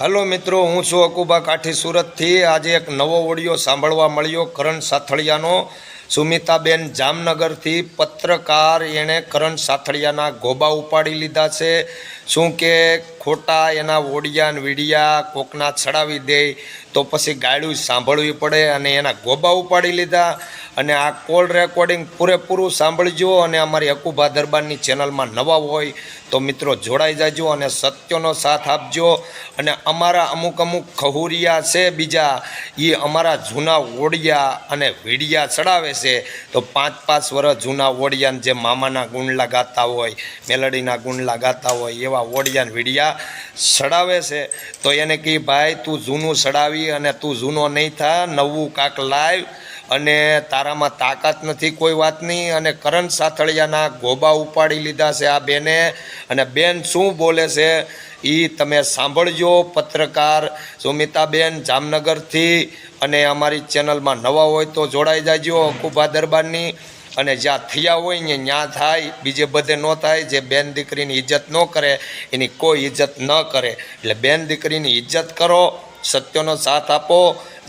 Hello મિત્રો, હું છું અકુબા કાઠી સુરતથી. આજે એક નવો ઓડિયો સાંભળવા મળ્યો કરણ સાથળિયાનો. સુમિતાબેન જામનગરથી પત્રકાર, એણે કરણ સાથળિયાના ગોબા ઉપાડી લીધા છે. શું કે ખોટા એના ઓડિયા વીડિયા કોકના ચડાવી દે તો પછી ગાળું સાંભળવી પડે, અને એના ગોબા ઉપાડી લીધા. અને આ કોલ રેકોર્ડિંગ પૂરેપૂરું સાંભળજો. અને અમારી અકુબા દરબારની ચેનલમાં નવા હોય તો મિત્રો જોડાઈ જાજો અને સત્યનો સાથ આપજો. અને અમારા અમુક ખહુરિયા છે બીજા, એ અમારા જૂના ઓડિયા અને વીડિયા ચડાવે છે. તો 5-5 વર્ષ જૂના ઓડિયાને જે મામાના ગુંડલા ગાતા હોય, મેલડીના ગુંડલા ગાતા હોય, એવા ઓડિયાને વીડિયા ચડાવે છે. તો એને કહી, ભાઈ તું જૂનું ચડાવી અને તું જૂનો નહીં થા, નવું કાંક લાવ, અને તારામાં તાકાત નથી કોઈ વાતની. અને કરણ સાથળિયાના ગોબા ઉપાડી લીધા છે આ બેને. અને બેન શું બોલે છે એ તમે સાંભળજો. પત્રકાર સુમિતાબેન જામનગરથી. અને અમારી ચેનલમાં નવા હોય તો જોડાઈ જાજો અકુબા દરબારની. અને જ્યાં થયા હોય ને ત્યાં થાય, બીજે બધે ન થાય. જે બેન દીકરીની ઇજ્જત ન કરે એની કોઈ ઇજ્જત ન કરે. એટલે બેન દીકરીની ઇજ્જત કરો, સત્યનો સાથ આપો.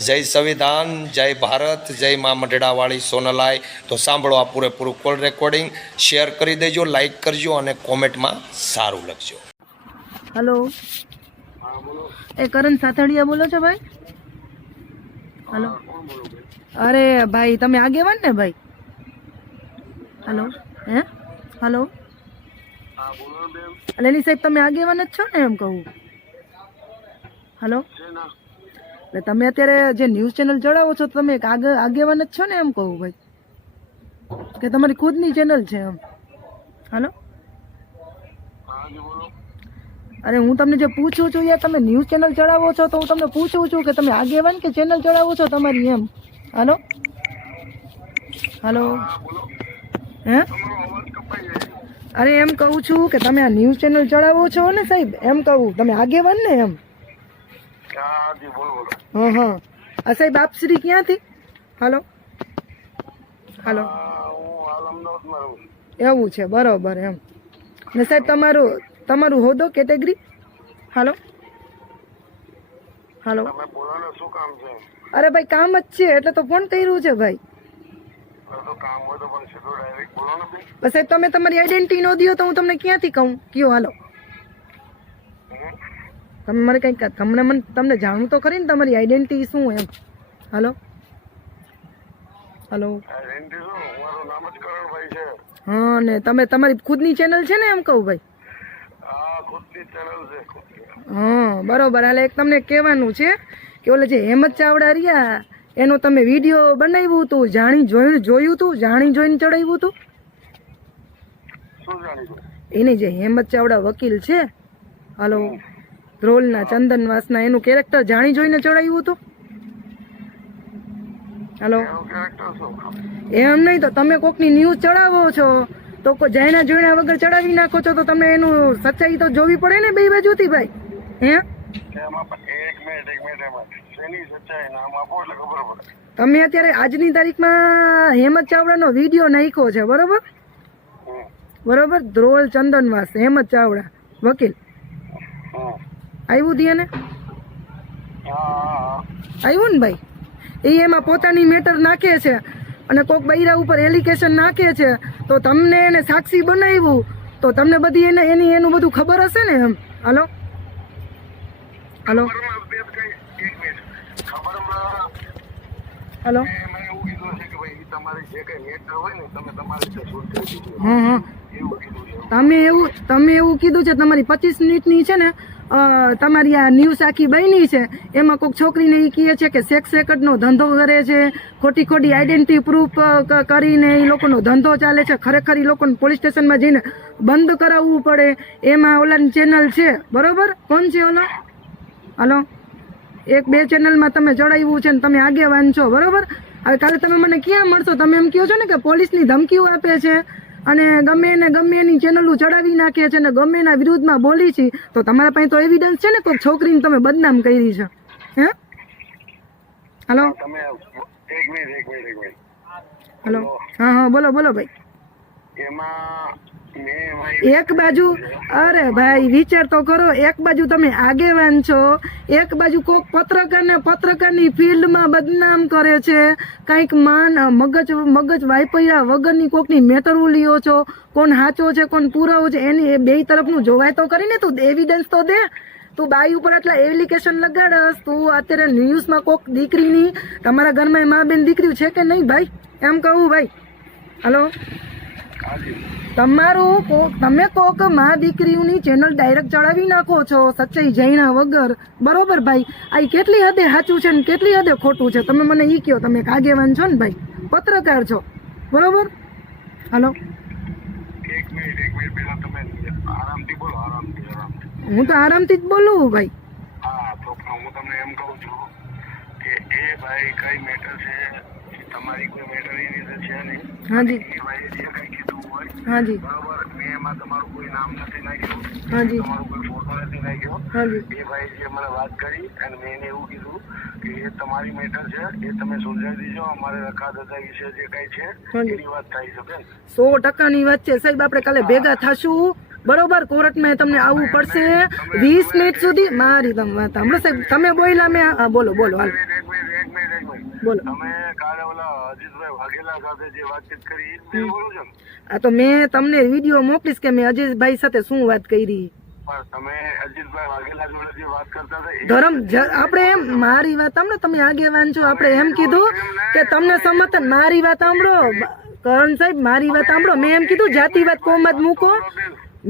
જય સંવિધાન, જય ભારત, જય મા મઢડાવાળી સોનલાય. તો સાંભળો આ પૂરેપૂરું કોલ રેકોર્ડિંગ. શેર કરી દેજો, લાઈક કરજો અને કોમેન્ટમાં સારું લખજો. હલો, એ કરણ સાથળિયા બોલો છો ભાઈ? હલો, અરે ભાઈ તમે આગેવાન ને ભાઈ? હલો, હે હલો, લેલી સાહેબ તમે આગેવાન જ છો ને એમ કહું? હલો, એટલે તમે અત્યારે જે ન્યૂઝ ચેનલ ચડાવો છો તમે આગેવાન જ છો ને એમ કહું ભાઈ? કે તમારી ખુદની ચેનલ છે એમ? હલો, અરે હું તમને જે પૂછું છું યાર, તમે ન્યૂઝ ચેનલ ચડાવો છો તો હું તમને પૂછું છું કે તમે આગેવાન કે ચેનલ ચડાવો છો તમારી એમ? હલો હલો, હે અરે એમ કહું છું કે તમે આ ન્યૂઝ ચેનલ ચડાવો છો ને સાહેબ, એમ કહું તમે આગેવાન ને એમ? હા હા, સાહેબ આપ શ્રી ક્યાંથી? હલો હલો, એવું છે, બરોબર એમ. ને સાહેબ તમારું હોદો કેટેગરી? હલો હલો, અરે ભાઈ કામ જ છે એટલે તો ફોન કર્યું છે ભાઈ. બસ સાહેબ તમે તમારી આઈડેન્ટિટી નો દો તો હું તમને ક્યાંથી કહું? કયો હાલો, તમે મને કંઈક તમને જાણવું તો ખરી ને તમારી આઈડેન્ટિટી શું એમ? હલો હલો, હા ને તમે તમારી ખુદની ચેનલ છે ને એમ કહું ભાઈ? હા બરોબર. હાલે એક તમને કહેવાનું છે કે ઓલે જે હેમંત ચાવડા રહ્યા એનો તમે વિડીયો બનાવ્યું હતું, જાણી જોઈને જોયું હતું, જાણી જોઈને ચડાવ્યું હતું? એની જે હેમંત ચાવડા વકીલ છે, હાલો, ધ્રોલના ચંદનવાસના, એનું કેરેક્ટર જાણી જોઈને ચડાવ્યું હતું? હાલો, એમ નહીં તો તમે કોકની ન્યૂઝ ચડાવો છો તો કોઈ જાણ્યા જોયા વગર ચડાવી નાખો છો તો તમને એનું સચ્ચાઈ તો જોવી પડે ને બે બાજુથી ભાઈ. હે તમે અત્યારે આજની તારીખમાં હેમંત ચાવડાનો વિડીયો નાખ્યો છે, બરોબર બરોબર? ધ્રોલ ચંદનવાસ હેમંત ચાવડા વકીલ આવ્યું ધ્યાને? આવ્યું ને ભાઈ? એ એમાં પોતાની મેટર નાખે છે અને કોક બૈરા ઉપર એલિગેશન નાખે છે, તો તમને એને સાક્ષી બનાવ્યું તો તમને બધી એનું બધું ખબર હશે ને એમ? હલો હલો હલો, હા હા, તમે એવું કીધું છે તમારી 25 મિનિટની છે ને તમારી આ ન્યૂઝ આખી બની છે, એમાં કોઈક છોકરીને એ કહે છે કે સેક્સ રેકર્ડનો ધંધો કરે છે, ખોટી આઈડેન્ટિટી પ્રૂફ કરીને એ લોકોનો ધંધો ચાલે છે. ખરેખર એ લોકોને પોલીસ સ્ટેશનમાં જઈને બંધ કરાવવું પડે. એમાં ઓલાની ચેનલ છે, બરોબર? કોણ છે ઓલો? હલો, 1-2 ચેનલમાં તમે ચડાવ્યું છે ને તમે આગેવાન છો, બરોબર? હવે કાલે તમે મને ક્યાં મળશો? તમે એમ કહો છો ને કે પોલીસની ધમકીઓ આપે છે અને ગમે એની ચેનલો ચડાવી નાખે છે ને ગમે એના વિરુદ્ધમાં બોલી છે, તો તમારા પાસે તો એવિડન્સ છે ને કોઈ છોકરીને તમે બદનામ કરી છે? હે હલો હલો, હા હા બોલો ભાઈ. એમાં એક બાજુ અરે ભાઈ વિચાર તો કરો, એક બાજુ તમે આગેવાન છો, એક બાજુ કોક પત્રકારને પત્રકારની ફિલ્ડમાં બદનામ કરે છે, કંઈક મગજ વાપર્યા વગરની કોકની મેટરો લ્યો છો, કોણ સાચો છે કોણ પુરાવો છે એની બે તરફનું જોવાય તો કરીને તું એવિડન્સ તો દે. તું બાઈ ઉપર આટલા એપ્લિકેશન લગાડસ, તું અત્યારે ન્યૂઝમાં કોક દીકરીની તમારા ઘરમાં મા બેન દીકરી છે કે નહીં ભાઈ, એમ કહું ભાઈ. હલો, તમારું તમે કોક મા દીકરીઓની ચેનલ ડાયરેક્ટ ચડાવી નાખો છો સચ્ચાઈ જાણ્યા વગર, બરોબર ભાઈ. આ કેટલી હદે સાચું છે ને કેટલી હદે ખોટું છે તમે મને ઈ કહો. તમે આગેવાન છો ને ભાઈ, પત્રકાર છો, બરોબર. હલો, હું તો આરામથી જ બોલું ભાઈ. હા, તો હું તમને એમ કહું છું કે એ ભાઈ કઈ મેટર છે, તમારી કોઈ મેટર એ રીતે છે નહીં. હાજી એ ભાઈ જે કઈ કીધું હોય, હાજી બરોબર, મેં એમાં તમારું કોઈ નામ નથી નાખ્યું, હાજી તમારું કોઈ ફોટો નથી નાખ્યો. હાજી એ ભાઈ જે મને વાત કરી અને મેં એને એવું કીધું કે એ તમારી મેટર છે, એ તમે સુલઝાવી દીજો. અમારે રખા દાદા વિશે જે કઈ છે એની વાત થઈ શકે. 100% વાત છે સાહેબ. આપણે કાલે ભેગા થશું, બરોબર. કોર્ટમાં તમને આવવું પડશે 20 મિનિટ સુધી. મારી તમે વાત સાંભળો સાહેબ, તમે બોલ્યા મેં બોલો બોલો હાલ બોલો. તમે કાલે ઓલા અજીતભાઈ વાઘેલા સાથે જે વાતચીત કરી એ બોલો છો ને? આ તો મેં તમને વિડીયો મોકલીશ કે મેં અજયભાઈ સાથે શું વાત કરી. પણ તમે અજીતભાઈ વાઘેલા જોડે જે વાત કરતા હતા ધરમ આપણે એમ, મારી વાત સાંભળો, તમે આગેવાન છો, આપણે એમ કીધું કે તમને સમર્થન. મારી વાત સાંભળો કરણ સાહેબ, મારી વાત સાંભળો. મેં એમ કીધું જાતિવાદ કોમવાદ મૂકો,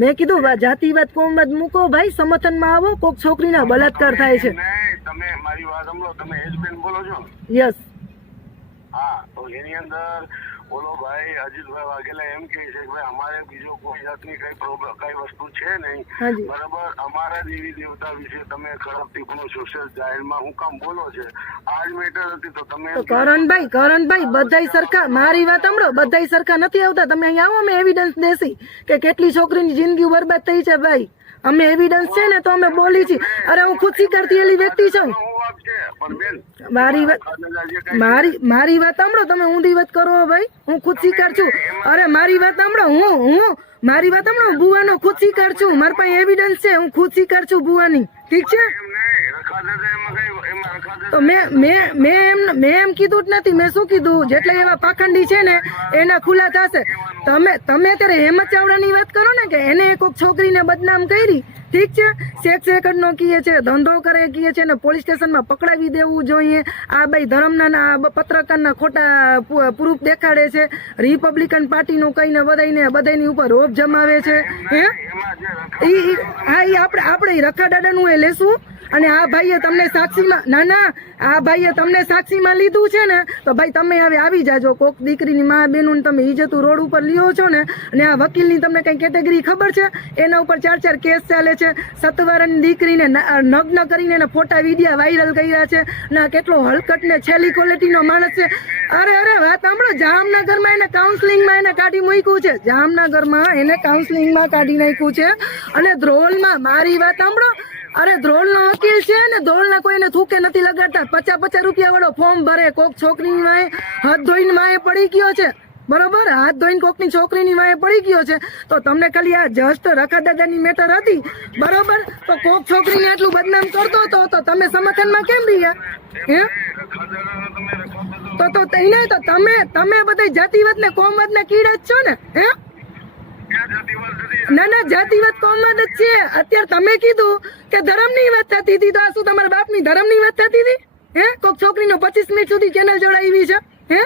મેં કીધું જાતિવાદ કોમવાદ મૂકો ભાઈ, સમર્થનમાં આવો. કોક છોકરીના બલાત્કાર થાય છે. તમે મારી વાત સાંભળો, તમે એજબેન બોલો છો? યસ. હા, તો એની અંદર ઓલો ભાઈ અજીતભાઈ વાઘેલા એમ કહે છે કે ભાઈ અમારે બીજો કોઈ જાતની કઈ પ્રોબ્લેમ કઈ વસ્તુ છે નહીં, હાજી બરાબર. અમારા દેવી દેવતા વિશે તમે ખરાબ ટીપણું સોશિયલ જાહેરમાં હું કામ બોલો છે? આ જ મેટર હતી તો તમે તો કરણભાઈ બધાય સરખા, મારી વાત સાંભળો, બધાય સરખા નથી આવતા. તમે અહીંયા આવો, અમે એવિડન્સ દેસી કે કેટલી છોકરીની જિંદગી બરબાદ થઈ છે ભાઈ. અમે એવિડન્સ છે ને તો અમે બોલી છીએ. અરે હું ખુદ સ્વીકારતી એલી વ્યક્તિ છું. મારી વાત સાંભળો, તમે ઊંધી વાત કરો ભાઈ. હું ખુદ સ્વીકાર છું. અરે મારી વાત સાંભળો, મારી વાત સાંભળો, બુવાનો ખુદ સ્વીકાર છું. મારી પાસે એવિડન્સ છે, હું ખુદ સ્વીકાર છું બુવાની. ઠીક છે? તો મેં એમ કીધું જ નથી. મેં શું કીધું, જેટલા એવા પાખંડી છે ને એના ખુલ્લા થશે. તમે અત્યારે હેમંત ચાવડાની વાત કરો ને કે એને કોઈક છોકરીને બદનામ કરી, ઠીક છે, સેક્સ રેકર્ડનો કીએ છે, ધંધો કરે કીએ છે ને પોલીસ સ્ટેશનમાં પકડાવી દેવું જોઈએ. આ ભાઈ ધરમના પત્રકારના ખોટા પ્રૂફ દેખાડે છે, રિપબ્લિકન પાર્ટીનું કહીને બધાની ઉપર રોપ જમાવે છે. આપણે રખાડાડાનું એ લેશું. અને આ ભાઈએ તમને સાક્ષીમાં આ ભાઈએ તમને સાક્ષીમાં લીધું છે ને, તો ભાઈ તમે હવે આવી જાજો. કોક દીકરીની મા બેનું તમે ઇજ્જતું રોડ ઉપર લ્યો છો ને, અને આ વકીલની તમને કઈ કેટેગરી ખબર છે? એના ઉપર 4 કેસ ચાલે છે. સત્વરની દીકરીને નગ્ન કરીને એના ફોટા વિડીયા વાયરલ કર્યા છે. ના કેટલો હલકટ ને છેલ્લી ક્વોલિટીનો માણસ છે. અરે વાત સાંભળો, જામનગરમાં એને કાઉન્સેલિંગમાં એને કાઢી મૂક્યું છે. જામનગરમાં એને કાઉન્સેલિંગમાં કાઢી નાખ્યું છે. અને ધ્રોલમાં, મારી વાત સાંભળો, અરે ધ્રોલનો વકીલ છે ને, ધ્રોલના કોઈને થૂકે નથી લગાડતા. 50 રૂપિયા વાળો ફોર્મ ભરે. કોક છોકરીની વાંહે હાથ ધોઈને વાંહે પડી ગયો છે, બરોબર, હાથ ધોઈને કોકની છોકરીની વાંહે પડી ગયો છે. તો તમને ખાલી આ જસ્ટ રખા દાદાની મેટર હતી, બરોબર, તો કોક છોકરીને આટલું બદનામ કરતો હતો તો તમે સમર્થનમાં કેમ રહ્યા? હે તો એને તો તમે બધા જાતિવાદ ને કોમવાદ ના કીડા જ છો ને? હે ના જાતિવાદ કોમવાદ જ છે. અત્યારે તમે કીધું કે ધર્મની વાત થતી હતી, તો આ શું તમારા બાપની ધર્મની વાત થતી હતી? હે કોક છોકરીનો 25 મિનિટ સુધી ચેનલ જોડાવી છે? હે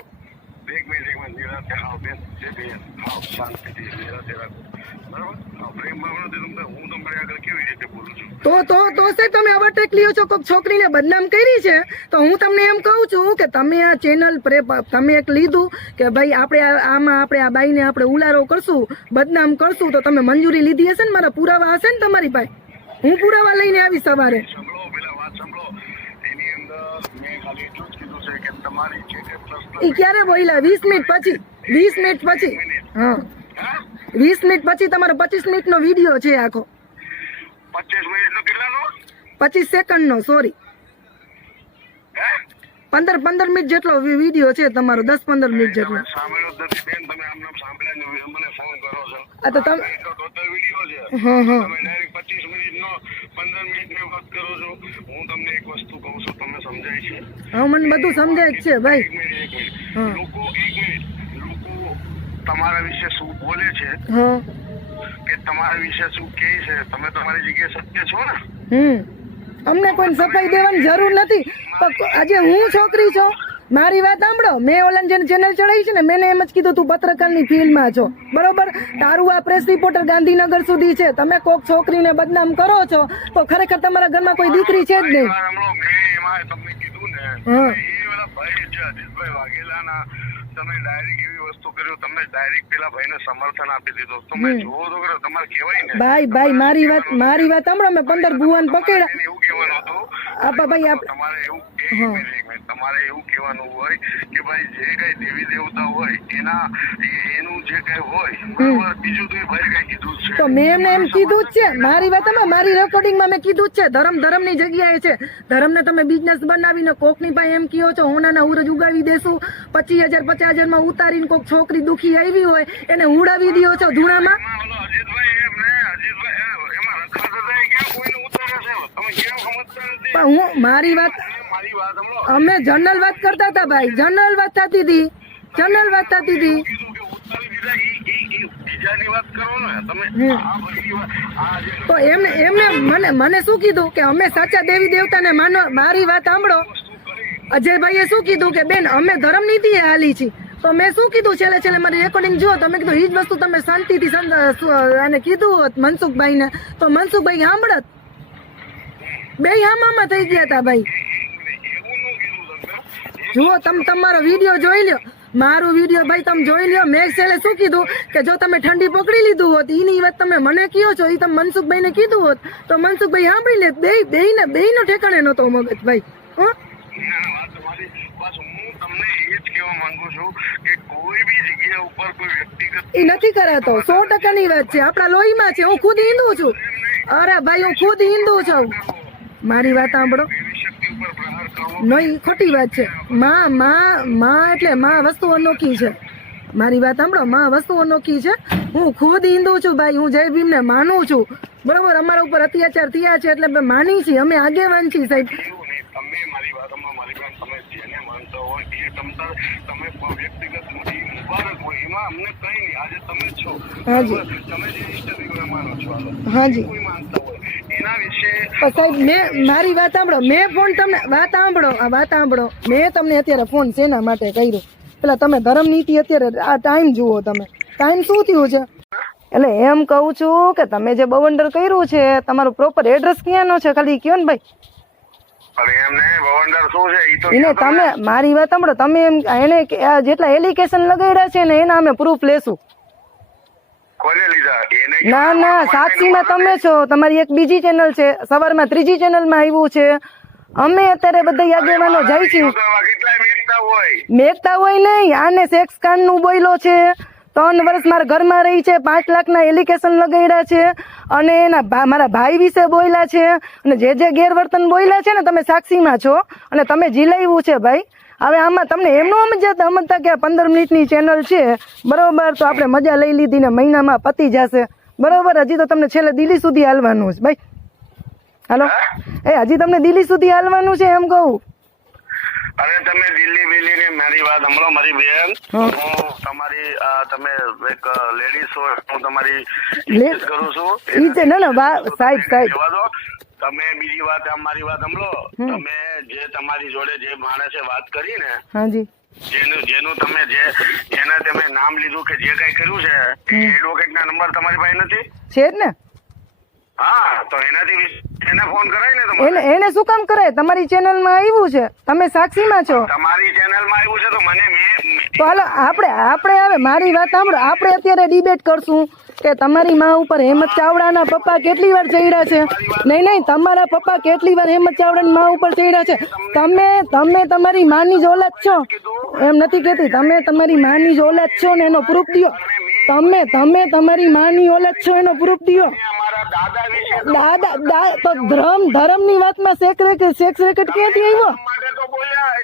તો સાહેબ તમે ઓવરટેક લ્યો છો, કોઈક છોકરીને બદનામ કરી છે. તો હું તમને એમ કહું છું કે તમે આ ચેનલ તમે એક લીધું કે ભાઈ આપણે આ બાઈને આપણે ઉલારો કરશું, બદનામ કરશું, તો તમે મંજૂરી લીધી હશે ને? મારા પુરાવા હશે ને તમારી પાસે? હું પુરાવા લઈને આવી સવારે. એ ક્યારે બોલ્યા? 20 મિનિટ પછી. 20 મિનિટ પછી. હા, 20 મિનિટ પછી તમારો 25 મિનિટનો વિડીયો છે આખો. 25 સેકન્ડનો, સોરી, 15 મિનિટ જેટલો વિડીયો છે તમારો, 10-15 મિનિટ જેટલો. સાંભળ્યો જ નથી બેન, તમે આમને સાંભળ્યા ને મને ફોન કરો છો. આ તો તમે ટોટલ વિડીયો છે. હા હા તમે ડાયરેક્ટ 25 મિનિટનો 15 મિનિટની વાત કરો છો. હું તમને એક વસ્તુ કહું છું, તમને સમજાય છે? હા મને બધું સમજાય જ છે ભાઈ. એક મિનિટ. હા. લોકો તમારા વિશે શું બોલે છે હા કે તમારા વિશે શું કહે છે, તમે તમારી જગ્યાએ સત્ય છો ને? અમને કોઈ સફાઈ દેવાની જરૂર નથી. પણ આજે હું છોકરી છું, મારી વાત સાંભળો. મેં ઓલા જેને ચેનલ ચડાવી છે ને, મેં એમ જ કીધું તું પત્રકારની ફિલ્ડમાં છો, બરોબર? તારું આ પ્રેસ રિપોર્ટર ગાંધીનગર સુધી છે. તમે કોક છોકરીને બદનામ કરો છો તો ખરેખર તમારા ઘરમાં કોઈ દીકરી છે જ નહીં. એમાં તમને કીધું ને, હા. એ પેલા ભાઈ છે અજીતભાઈ વાઘેલાના, તમે ડાયરેક્ટ એવી વસ્તુ કર્યો, તમે ડાયરેક્ટ પેલા ભાઈને સમર્થન આપી દીધું. તમે જોવો તો કરો, તમારે કહેવાય ને ભાઈ મારી વાત સાંભળો. મેં 15 ભુવન પકડ્યા. એવું કહેવાનું હતું આપા ભાઈ આપ તમારે એવું તમારે એવું કહેવાનું હોય કે ભાઈ જે કઈ દેવી દેવતા હોય એનું જે કઈ હોય, બરોબર? બીજું તો એ ભાઈ કઈ કીધું જ છે. તો મેં એમને એમ કીધું જ છે. મારી વાત સાંભળો, મારી રેકોર્ડિંગમાં મેં કીધું જ છે. ધર્મની જગ્યાએ છે. ધર્મને તમે બિઝનેસ બનાવીને કોકની પાસે એમ કહો છો હોનાના ઉરજ ઉગાવી દેશું, 25,000 50,000 માં ઉતારીને કોક છોકરી દુખી આવી હોય એને ઉડાવી દો છો ધૂણામાં. પણ હું મારી વાત અમે જનરલ વાત કરતા હતા ભાઈ, જનરલ વાત થતી હતી. તો એમને મને શું કીધું કે અમે સાચા દેવી દેવતાને માનો. મારી વાત સાંભળો, અજયભાઈએ શું કીધું કે બેન અમે ધર્મ નીતિ હાલી છીએ. તો મેં શું કીધું છેલ્લે મારી રેકોર્ડિંગ જુઓ, તમે કીધું એ જ વસ્તુ તમે શાંતિથી અને કીધું હોત મનસુખભાઈને તો મનસુખભાઈ સાંભળત. બે હામામાં થઈ ગયા હતા ભાઈ. જુઓ તમે તમારો વિડીયો જોઈ લ્યો, મારો વિડીયો ભાઈ તમે જોઈ લ્યો. મેં છેલ્લે શું કીધું કે જો તમે ઠંડી પકડી લીધું હોત, એની વાત તમે મને કયો છો, એ તમે મનસુખભાઈને કીધું હોત તો મનસુખભાઈ સાંભળી લે. બેયનો ઠેકાણે નતો મગજ ભાઈ. એ નથી કરાતો. 100%ની વાત છે. આપણા લોહીમાં છે. હું ખુદ હિન્દુ છું. અરે ભાઈ હું ખુદ હિન્દુ છું. મારી વાત સાંભળો. નહીં, ખોટી વાત છે. માં એટલે માં વસ્તુ અનોખી છે. મારી વાત સાંભળો, માં વસ્તુ અનોખી છે. હું ખુદ હિન્દુ છું ભાઈ. હું જય ભીમને માનું છું, બરોબર? અમારા ઉપર અત્યાચાર થયા છે એટલે માની છીએ, અમે આગેવાન છીએ સાહેબ. હાજી સાહેબ, મેં મારી વાત સાંભળો. મેં ફોન તમને વાત સાંભળો. મેં તમને અત્યારે ફોન શેના માટે કર્યો? પેલા તમે ધર્મ નીતિ અત્યારે આ ટાઈમ જુઓ. તમે ટાઈમ શું થયું છે? એટલે એમ કહું છું કે તમે જે બવંડર કર્યું છે, તમારું પ્રોપર એડ્રેસ ક્યાંનો છે ખાલી કયો ને ભાઈ. એને તમે મારી વાત સાંભળો. તમે એમ એને જેટલા એલિગેશન લગાડ્યા છે ને એના અમે પ્રૂફ લેશું. ના સાક્ષીમાં તમે છો. તમારી એક બીજી ચેનલ છે, સવારમાં ત્રીજી ચેનલમાં આવ્યું છે. અમે અત્યારે બધા આગેવાનો જાય છીએ. મેકતા હોય નહીં. આને સેક્સ કાંડ નું બોયલો છે. 3 વર્ષ મારા ઘરમાં રહી છે. 5 લાખના એલિગેશન લગાડ્યા છે અને એના મારા ભાઈ વિશે બોલ્યા છે અને જે ગેરવર્તન બોલ્યા છે ને તમે સાક્ષીમાં છો અને તમે જીલાવ્યું છે ભાઈ. હવે આમાં તમને એમનું સમજતા કે 15 મિનિટની ચેનલ છે, બરોબર? તો આપણે મજા લઈ લીધી ને મહિનામાં પતી જશે, બરોબર? હજી તો તમને છેલ્લે દિલ્હી સુધી હાલવાનું છે ભાઈ. હાલો, હજી તમને દિલ્હી સુધી હાલવાનું છે એમ કહું. અરે તમે દિલ્હી ની મારી વાત સાંભળો મારી બેન. હું તમારી તમે એક લેડીઝ હોય, હું તમારી ઇજ્જત કરું છું. ના સાહેબ તમે બીજી વાત મારી વાત સાંભળો. તમે જે તમારી જોડે જે માણસે વાત કરી ને, હાજી, જેનું તમે જેને તમે નામ લીધું કે જે કઈ કર્યું છે, એડવોકેટ ના નંબર તમારી પાસે નથી? છે જ ને. હા, તો એનાથી એને ફોન કરાય ને તમારે. એને શું કામ કરાય? તમારી ચેનલમાં આવ્યું છે, તમે સાક્ષીમાં છો. તમારી ચેનલમાં આવ્યું છે તો મને તો હાલો આપણે હવે મારી વાત સાંભળો. આપણે અત્યારે ડિબેટ કરશું કે તમારી માં ઉપર હેમંત ચાવડાના પપ્પા કેટલી વાર ચડ્યા છે. નહીં, તમારા પપ્પા કેટલી વાર હેમંત ચાવડાની માં ઉપર ચડ્યા છે. તમે તમારી માની જ ઓલાદ છો, એમ નથી કહેતી. તમે તમારી માની જ ઓલાદ છો ને એનો પ્રૂફ દો. તમે તમારી માની ઓલાદ છો એનો પ્રૂફ દો. દાદા તો ધર્મની વાતમાં સેક્સ રેકેટ ક્યાંથી આવ્યો?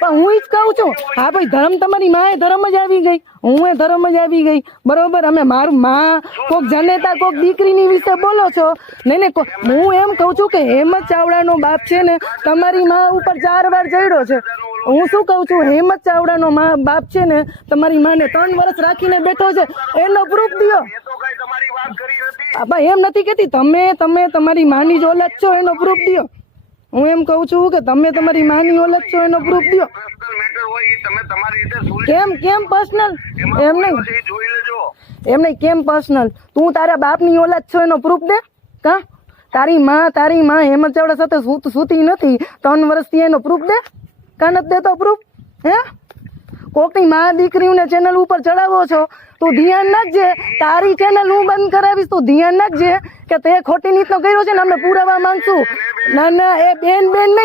પણ હું જ કહું છું હા ભાઈ ધર્મ તમારી માં ધર્મ જ આવી ગઈ હું એ ધર્મ જ આવી ગઈ બરોબર અમે મારું માં કોક જનેતા કોક દીકરીની વિશે બોલો છો નહીં ને હું એમ કહું છું કે હેમંત ચાવડાનો બાપ છે ને તમારી માં ઉપર 4 વાર જડ્યો છે હું શું કહું છું હેમંત ચાવડાનો બાપ છે ને તમારી માને 3 વર્ષ રાખીને બેઠો છે એનો પ્રૂફ દિયો એ તો કઈ તમારી વાત કરી નથી ભાઈ એમ નથી કેતી તમે તમારી માની જ ઓલાદ છો એનો પ્રૂફ દિયો હું એમ કહું છું કે તમે તમારી માની ઓલાદ છો એનો પ્રૂફ દિયો પર્સનલ મેટર હોય ઈ તમે તમારી રીતે સોલ્વ કેમ પર્સનલ એમ નહીં જોઈ લેજો એમ નહીં કેમ પર્સનલ તું તારા બાપની ઓલાદ છો એનો પ્રૂફ દે કા તારી માં હેમંત ચાવડા સાથે સૂતી નથી 3 વર્ષથી એનો પ્રૂફ દે કા નથી દેતો પ્રૂફ હે કોકની માં દીકરીઓને ચેનલ ઉપર ચડાવો છો તું ધ્યાન નાખજે તારી ચેનલ હું બંધ કરાવીશ તું ધ્યાન નાખજે કે તે ખોટી રીતનો કર્યો છે ને અમે પુરાવા માંગશું ના એ બેન નહીં